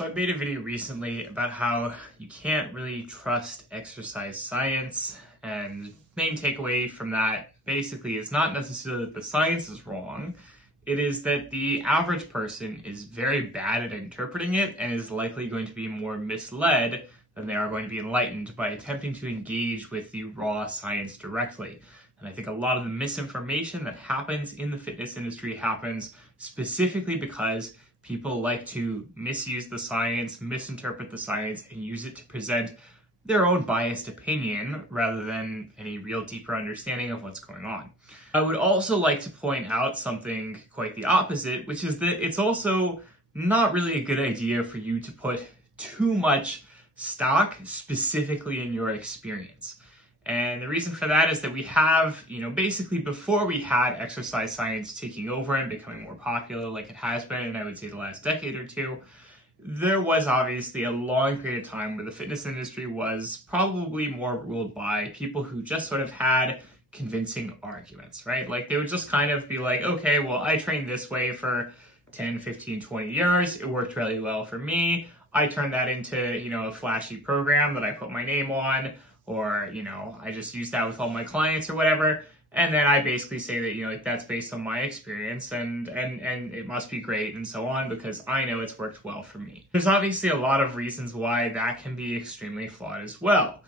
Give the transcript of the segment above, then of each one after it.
So I made a video recently about how you can't really trust exercise science, and main takeaway from that basically is not necessarily that the science is wrong, it is that the average person is very bad at interpreting it and is likely going to be more misled than they are going to be enlightened by attempting to engage with the raw science directly. And I think a lot of the misinformation that happens in the fitness industry happens specifically because people like to misuse the science, misinterpret the science, and use it to present their own biased opinion rather than any real deeper understanding of what's going on. I would also like to point out something quite the opposite, which is that it's also not really a good idea for you to put too much stock specifically in your experience. And the reason for that is that we have, basically before we had exercise science taking over and becoming more popular like it has been, and I would say the last decade or two, there was obviously a long period of time where the fitness industry was probably more ruled by people who just sort of had convincing arguments, right? Like they would just kind of be like, okay, well, I trained this way for 10, 15, 20 years. It worked really well for me. I turned that into, a flashy program that I put my name on, or, I just use that with all my clients or whatever. And then I basically say that, that's based on my experience and it must be great and so on because I know it's worked well for me. There's obviously a lot of reasons why that can be extremely flawed as well.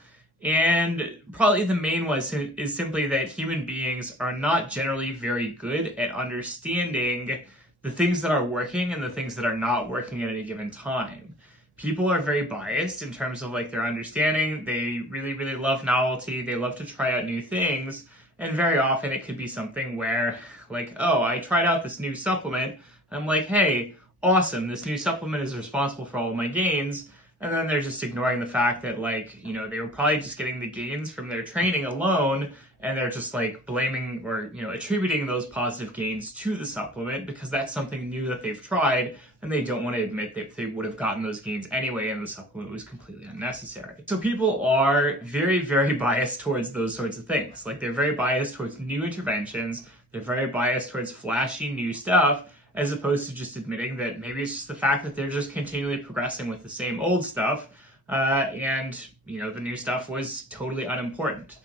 And probably the main one is simply that human beings are not generally very good at understanding the things that are working and the things that are not working at any given time. People are very biased in terms of their understanding. They really, really love novelty. They love to try out new things. And very often it could be something where oh, I tried out this new supplement. I'm like, hey, awesome. This new supplement is responsible for all of my gains. And then they're just ignoring the fact that they were probably just getting the gains from their training alone. And they're just blaming or, attributing those positive gains to the supplement because that's something new that they've tried and they don't want to admit that they would have gotten those gains anyway and the supplement was completely unnecessary. So people are very, very biased towards those sorts of things. They're very biased towards new interventions. They're very biased towards flashy new stuff as opposed to just admitting that maybe it's just the fact that they're just continually progressing with the same old stuff and, the new stuff was totally unimportant.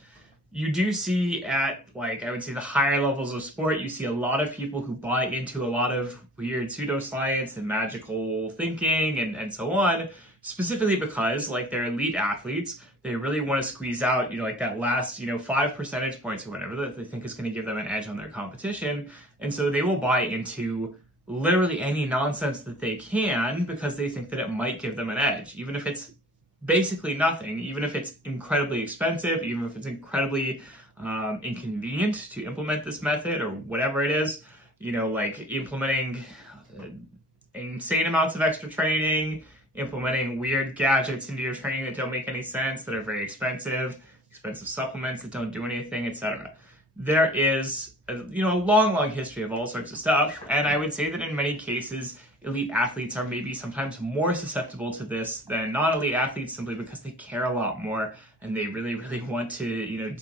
You do see at, I would say the higher levels of sport, you see a lot of people who buy into a lot of weird pseudoscience and magical thinking and so on, specifically because, they're elite athletes. They really want to squeeze out, that last, 5 percentage points or whatever that they think is going to give them an edge on their competition. And so they will buy into literally any nonsense that they can because they think that it might give them an edge, even if it's basically nothing, even if it's incredibly expensive, even if it's incredibly inconvenient to implement this method or whatever it is, implementing insane amounts of extra training, implementing weird gadgets into your training that don't make any sense, that are very expensive supplements that don't do anything, etc. There is a long history of all sorts of stuff, and I would say that in many cases elite athletes are maybe sometimes more susceptible to this than non-elite athletes simply because they care a lot more and they really, really want to,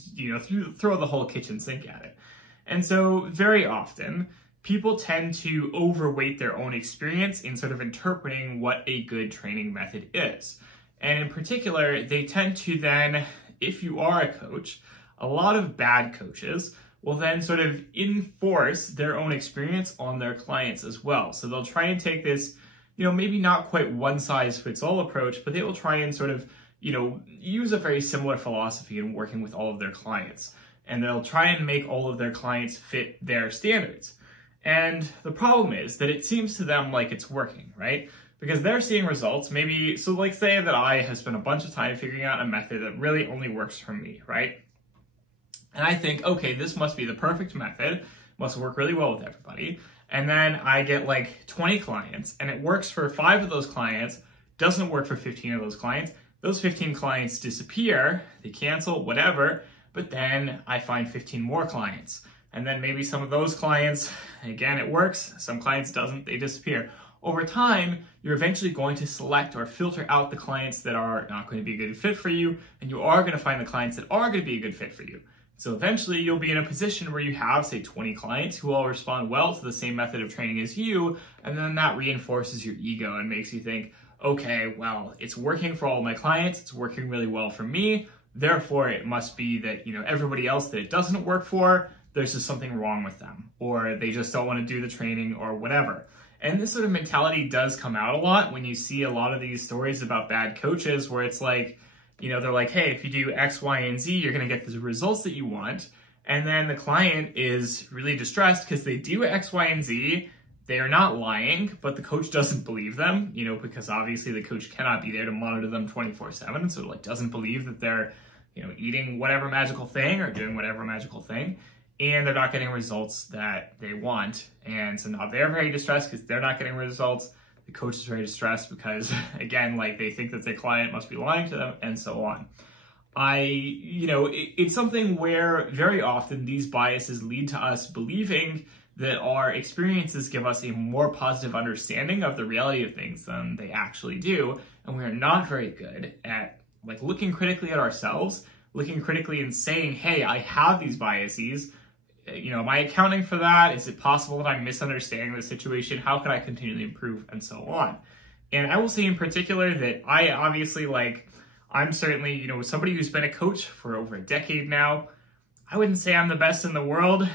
throw the whole kitchen sink at it. And so very often people tend to overweight their own experience in sort of interpreting what a good training method is. And in particular, they tend to then, if you are a coach, a lot of bad coaches will then sort of enforce their own experience on their clients as well. So they'll try and take this, maybe not quite one-size-fits-all approach, but they will try and sort of, use a very similar philosophy in working with all of their clients. And they'll try and make all of their clients fit their standards. And the problem is that it seems to them like it's working, right? Because they're seeing results, maybe, so say that I have spent a bunch of time figuring out a method that really only works for me, right? And I think, okay, this must be the perfect method, must work really well with everybody. And then I get 20 clients and it works for 5 of those clients, doesn't work for 15 of those clients. Those 15 clients disappear, they cancel, whatever, but then I find 15 more clients. And then maybe some of those clients, again, it works, some clients doesn't, they disappear. Over time, you're eventually going to select or filter out the clients that are not going to be a good fit for you, and you are going to find the clients that are going to be a good fit for you. So eventually you'll be in a position where you have, say, 20 clients who all respond well to the same method of training as you, and then that reinforces your ego and makes you think, okay, well, it's working for all my clients, it's working really well for me, therefore it must be that, everybody else that it doesn't work for, there's just something wrong with them, or they just don't want to do the training or whatever. And this sort of mentality does come out a lot when you see a lot of these stories about bad coaches where it's like, they're like, hey, if you do X, Y, and Z, you're going to get the results that you want. And then the client is really distressed because they do X, Y, and Z. They are not lying, but the coach doesn't believe them, because obviously the coach cannot be there to monitor them 24/7. So doesn't believe that they're, eating whatever magical thing or doing whatever magical thing. And they're not getting results that they want. And so now they're very distressed because they're not getting results. The coach is very distressed because, again, they think that their client must be lying to them and so on. It's something where very often these biases lead to us believing that our experiences give us a more positive understanding of the reality of things than they actually do. And we're not very good at looking critically at ourselves, looking critically and saying, hey, I have these biases. Am I accounting for that? Is it possible that I'm misunderstanding the situation? How can I continually improve and so on? And I will say in particular that I obviously I'm certainly, somebody who's been a coach for over a decade now. I wouldn't say I'm the best in the world.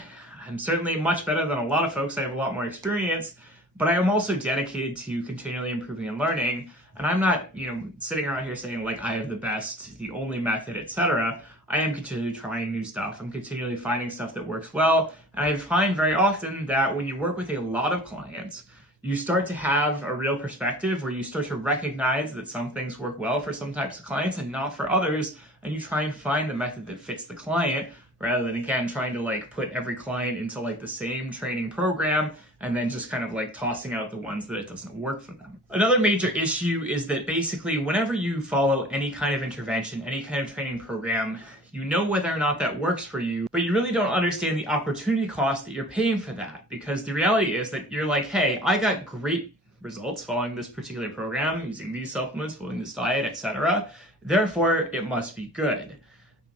I'm certainly much better than a lot of folks. I have a lot more experience, but I am also dedicated to continually improving and learning. And I'm not, sitting around here saying I have the best, the only method, etc. I am continually trying new stuff. I'm continually finding stuff that works well. And I find very often that when you work with a lot of clients, you start to have a real perspective where you start to recognize that some things work well for some types of clients and not for others. And you try and find the method that fits the client rather than, again, trying to put every client into the same training program and then just kind of tossing out the ones that it doesn't work for them. Another major issue is that basically whenever you follow any kind of intervention, any kind of training program, you know whether or not that works for you, but you really don't understand the opportunity cost that you're paying for that. Because the reality is that you're like, hey, I got great results following this particular program, using these supplements, following this diet, etc. Therefore, it must be good.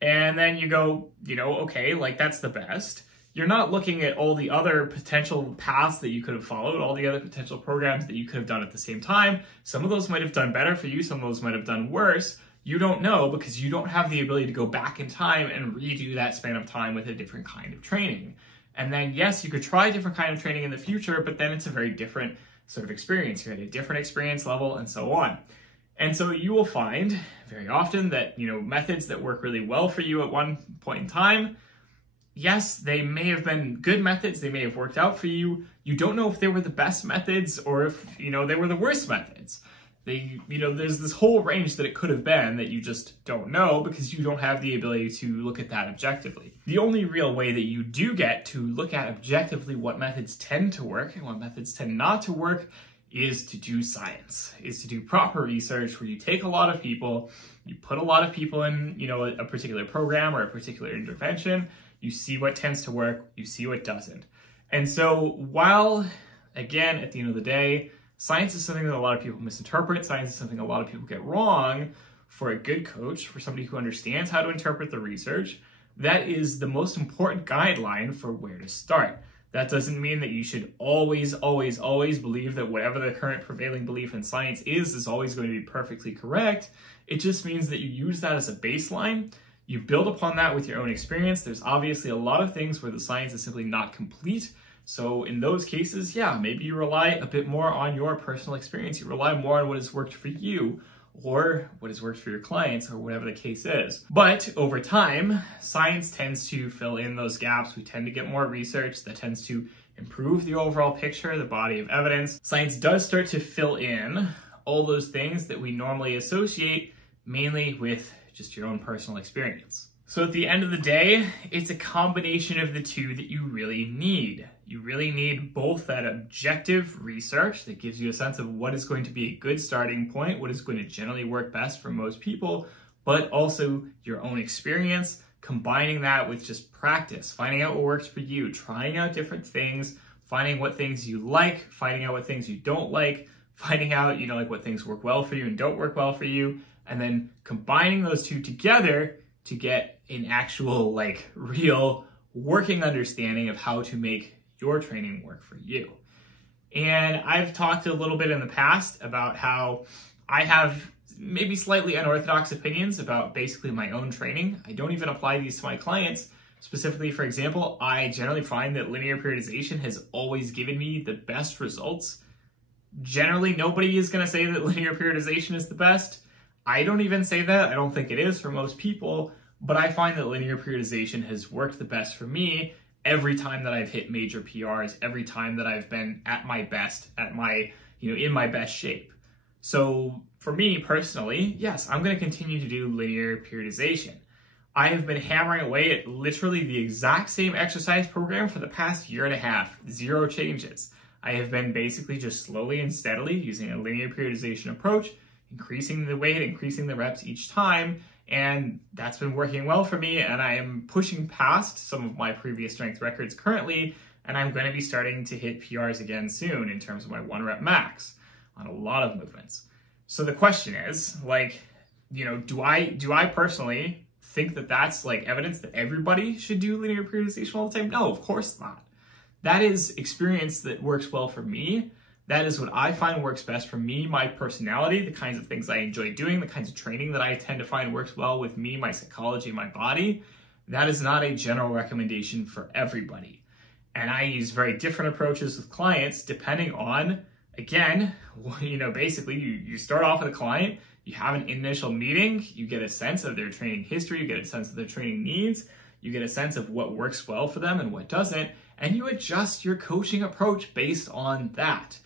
And then you go, okay, that's the best. You're not looking at all the other potential paths that you could have followed, all the other potential programs that you could have done at the same time. Some of those might have done better for you, some of those might have done worse. You don't know because you don't have the ability to go back in time and redo that span of time with a different kind of training. And then, yes, you could try a different kind of training in the future, but then it's a very different sort of experience. You're at a different experience level and so on. And so you will find very often that, methods that work really well for you at one point in time, yes, they may have been good methods. They may have worked out for you. You don't know if they were the best methods or if, they were the worst methods. There's this whole range that it could have been that you just don't know because you don't have the ability to look at that objectively. The only real way that you do get to look at objectively what methods tend to work and what methods tend not to work is to do science, is to do proper research where you take a lot of people, you put a lot of people in, a particular program or a particular intervention, you see what tends to work, you see what doesn't. And so while, again, at the end of the day, science is something that a lot of people misinterpret. Science is something a lot of people get wrong. For a good coach, for somebody who understands how to interpret the research, that is the most important guideline for where to start. That doesn't mean that you should always, always, always believe that whatever the current prevailing belief in science is always going to be perfectly correct. It just means that you use that as a baseline. You build upon that with your own experience. There's obviously a lot of things where the science is simply not complete. So in those cases, yeah, maybe you rely a bit more on your personal experience. You rely more on what has worked for you or what has worked for your clients or whatever the case is. But over time, science tends to fill in those gaps. We tend to get more research that tends to improve the overall picture, the body of evidence. Science does start to fill in all those things that we normally associate mainly with just your own personal experience. So at the end of the day, it's a combination of the two that you really need. You really need both that objective research that gives you a sense of what is going to be a good starting point, what is going to generally work best for most people, but also your own experience, combining that with just practice, finding out what works for you, trying out different things, finding what things you like, finding out what things you don't like, finding out, like what things work well for you and don't work well for you, and then combining those two together to get an actual, real working understanding of how to make your training work for you. And I've talked a little bit in the past about how I have maybe slightly unorthodox opinions about basically my own training. I don't even apply these to my clients. Specifically, for example, I generally find that linear periodization has always given me the best results. Generally, nobody is going to say that linear periodization is the best. I don't even say that. I don't think it is for most people, but I find that linear periodization has worked the best for me every time that I've hit major PRs, every time that I've been at my best, at my, in my best shape. So for me personally, yes, I'm going to continue to do linear periodization. I have been hammering away at literally the exact same exercise program for the past year and a half, 0 changes. I have been basically just slowly and steadily using a linear periodization approach, increasing the weight, increasing the reps each time, and that's been working well for me, and I am pushing past some of my previous strength records currently, and I'm going to be starting to hit PRs again soon in terms of my 1 rep max on a lot of movements. So the question is, do I personally think that that's evidence that everybody should do linear periodization all the time? No, of course not. That is experience that works well for me. That is what I find works best for me, my personality, the kinds of things I enjoy doing, the kinds of training that I tend to find works well with me, my psychology, my body. That is not a general recommendation for everybody. And I use very different approaches with clients depending on, again, basically you start off with a client, you have an initial meeting, you get a sense of their training history, you get a sense of their training needs, you get a sense of what works well for them and what doesn't, and you adjust your coaching approach based on that.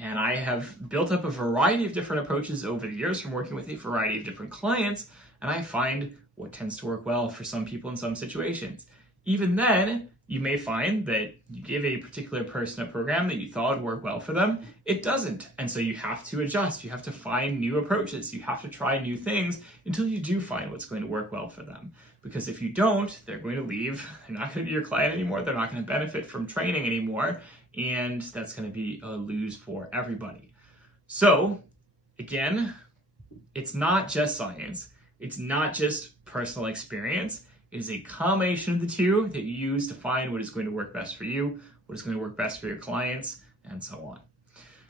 And I have built up a variety of different approaches over the years from working with a variety of different clients, and I find what tends to work well for some people in some situations. Even then, you may find that you give a particular person a program that you thought would work well for them, it doesn't. And so you have to adjust, you have to find new approaches, you have to try new things until you do find what's going to work well for them. Because if you don't, they're going to leave, they're not going to be your client anymore, they're not going to benefit from training anymore, and that's going to be a lose for everybody. So, again, it's not just science, it's not just personal experience, it is a combination of the two that you use to find what is going to work best for you, what is going to work best for your clients, and so on.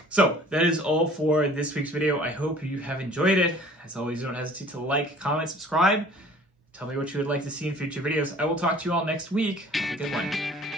So that is all for this week's video. I hope you have enjoyed it. As always, don't hesitate to like, comment, subscribe. Tell me what you would like to see in future videos. I will talk to you all next week. Have a good one.